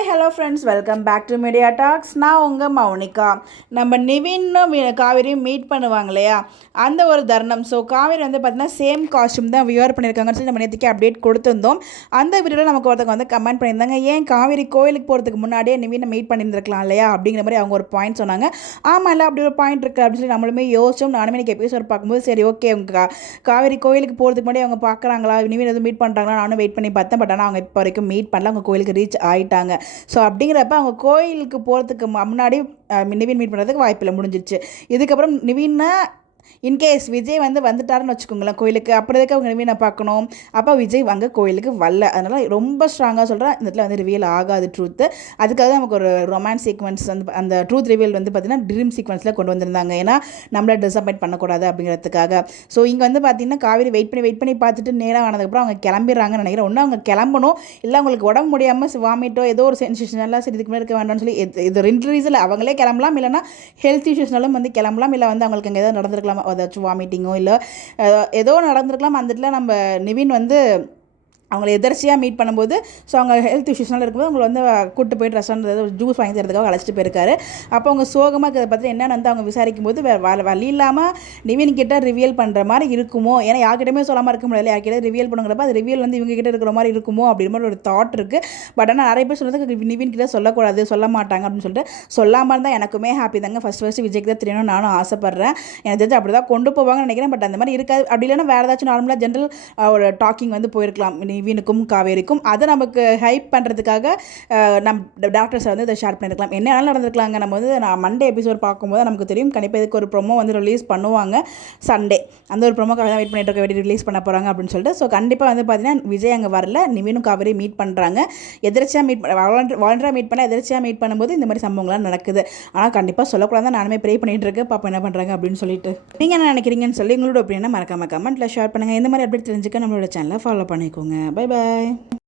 Hi hello friends, welcome back to media talks. நான் உங்கள் மௌனிகா. நம்ம நிவின்னும் காவேரியும் மீட் பண்ணுவாங்க இல்லையா, அந்த ஒரு தருணம். ஸோ காவேரி வந்து பார்த்தீங்கன்னா சேம் காஸ்ட்யூம் தான் வியர் பண்ணியிருக்காங்கன்னு சொல்லி நம்ம நேற்றுக்கே அப்டேட் கொடுத்துருந்தோம். அந்த வீடியோவில் நமக்கு ஒருத்தவங்க வந்து கமெண்ட் பண்ணியிருந்தாங்க, ஏன் காவேரி கோயிலுக்கு போகிறதுக்கு முன்னாடியே நிவினை மீட் பண்ணியிருந்துருக்கலாம் இல்லையா அப்படிங்கிற மாதிரி அவங்க ஒரு பாயிண்ட் சொன்னாங்க. ஆமாம், இல்லை அப்படி ஒரு பாயிண்ட் இருக்குது அப்படின்னு சொல்லி நம்மளுமே யோசிச்சோம். நானுமே எனக்கு எபிசோட் பார்க்கும்போது சரி ஓகே, அவங்க காவேரி கோயிலுக்கு போகிறதுக்கு முன்னாடி அவங்க பார்க்குறாங்களா, நிவின் எதுவும் மீட் பண்ணுறாங்களா, நானும் வெயிட் பண்ணி பார்த்தேன். பட் ஆனால் அவங்க இப்போ வரைக்கும் மீட் பண்ணல, அவங்க கோயிலுக்கு ரீச் ஆகிட்டாங்க. ஸோ அப்படிங்கிறப்ப அவங்க கோயிலுக்கு போகிறதுக்கு முன்னாடி நிவின் மீட் பண்ணுறதுக்கு வாய்ப்பில்லை, முடிஞ்சிச்சு. இதுக்கப்புறம் நிவின்னா இன்கேஸ் விஜய் வந்துட்டாருன்னு வச்சுக்கோங்களேன் கோயிலுக்கு, அப்படியே அவங்க நிவினை பார்க்கணும். அப்போ விஜய் கோயிலுக்கு வரல. அதனால் ரொம்ப ஸ்ட்ராங்காக சொல்கிறேன், இந்த இடத்துல ரிவீல் ஆகாது ட்ரூத்து. அதுக்காக நமக்கு ஒரு ரொமான்ஸ் சீக்வன்ஸ் அந்த ட்ரூத் ரிவீல் பார்த்திங்கன்னா ட்ரீம் சீக்வன்ஸில் கொண்டு வந்திருந்தாங்க. ஏன்னா நம்மளை டிசப்பாயிண்ட் பண்ணக்கூடாது அப்படிங்கிறதுக்காக. ஸோ இங்கே பார்த்திங்கன்னா காவேரி வெயிட் பண்ணி பார்த்துட்டு நேரம் ஆனதுக்கப்புறம் அவங்க கிளம்பிடுறாங்கன்னு நினைக்கிறேன். ஒன்று அவங்க கிளம்பணும், இல்லை அவங்களுக்கு உடம்பு முடியாமல் வாமிட்டோ ஏதோ ஒரு சென்சேஷன் எல்லாம் சரி இதுக்கு மேலே இருக்க வேண்டாம்னு சொல்லி இது 2 ரீசனில் அவங்களே கிளம்பலாம், இல்லைனா ஹெல்த் இஷ்யூஸ்னாலும் கிளம்பலாம், இல்லை அவங்களுக்கு அங்கே ஏதாவது நடந்திருக்கலாம், ஏதாச்சும் வாமிட்டிங்கோ இல்லை ஏதோ நடந்திருக்கலாம். அந்த இடத்துல நம்ம நிவின் அவங்களை எதர்ச்சியாக மீட் பண்ணும்போது ஸோ அவங்க ஹெல்த் இஷ்யூஸ்னால இருக்கும்போது அவங்களை கூட்டு போய்ட்டு ரெஸ்டாரண்ட் ஜூஸ் வாங்கி தரதுக்காக அழைச்சிட்டு போயிருக்காரு. அப்போ அவங்க சோகமாக இருக்கிறத பார்த்து என்னென்னு அவங்க விசாரிக்கும் போது வழி இல்லாமல் நிவின் கிட்ட ரிவியல் பண்ணுற மாதிரி இருக்குமோ, ஏன்னா யார்கிட்டயுமே சொல்லாமல் இருக்க முடியல, யார்கிட்ட ரிவியல் பண்ணுங்கிறப்ப அது ரிவியல் இவங்க கிட்ட இருக்கிற மாதிரி இருக்குமோ அப்படின்ற மாதிரி ஒரு தாட் இருக்குது. பட் ஆனால் நிறைய பேர் சொல்கிறது நிவின் கிட்ட சொல்லக்கூடாது, சொல்ல மாட்டாங்க அப்படின்னு சொல்லிட்டு சொல்லாமல் இருந்தால் எனக்குமே ஹாப்பி தாங்க. ஃபஸ்ட்டு விஜய்க்கு தான் தெரியணும், நானும் ஆசைப்பட்றேன். எனக்கு தெரிஞ்சு அப்படி தான் கொண்டு போவாங்கன்னு நினைக்கிறேன். பட் அந்த மாதிரி இருக்காது. அப்படி இல்லைன்னா வேறு ஏதாச்சும் நார்மலாக ஜென்ரல் ஒரு டாக்கிங் போயிருக்கலாம் நிவினுக்கும் காவேரிக்கும். அதை நமக்கு ஹைப் பண்ணுறதுக்காக டாக்டர்ஸ் இதை ஷேர் பண்ணியிருக்கலாம். என்ன நடந்திருக்கலாங்க. நம்ம நான் மண்டே எபிசோட் பார்க்கும்போது நமக்கு தெரியும் கண்டிப்பாக இதுக்கு ஒரு ப்ரோமோ ரிலீஸ் பண்ணுவாங்க சண்டே. அந்த ஒரு ப்ரோமோக்காக தான் வெயிட் பண்ணிட்டு இருக்க, ரிலீஸ் பண்ண போகிறாங்க அப்படின்னு சொல்லிட்டு. ஸோ கண்டிப்பாக பார்த்தீங்கன்னா விஜய் அங்கே வரல, நிவினும் காவேரி மீட் பண்ணுறாங்க. எதிர்ச்சியாக மீட் வாலண்டராக மீட் பண்ண எதிர்ச்சியாக மீட் பண்ணும்போது இந்த மாதிரி சம்பவங்கள்லாம் நடக்குது. ஆனால் கண்டிப்பாக சொல்லக்கூடாது, நானுமே ப்ரே பண்ணிட்டு இருக்கேன், பாப்பா என்ன பண்ணுறாங்க அப்படின்னு சொல்லிட்டு. நீங்கள் என்ன நினைக்கிறீங்கன்னு சொல்லி உங்களோட ஒப்பீனியனை மறக்காம கமெண்ட்டில் ஷேர் பண்ணுங்கள். இந்த மாதிரி அப்டேட் தெரிஞ்சுக்க நம்மளோட சேனலை ஃபாலோ பண்ணிக்கோங்க. Bye bye.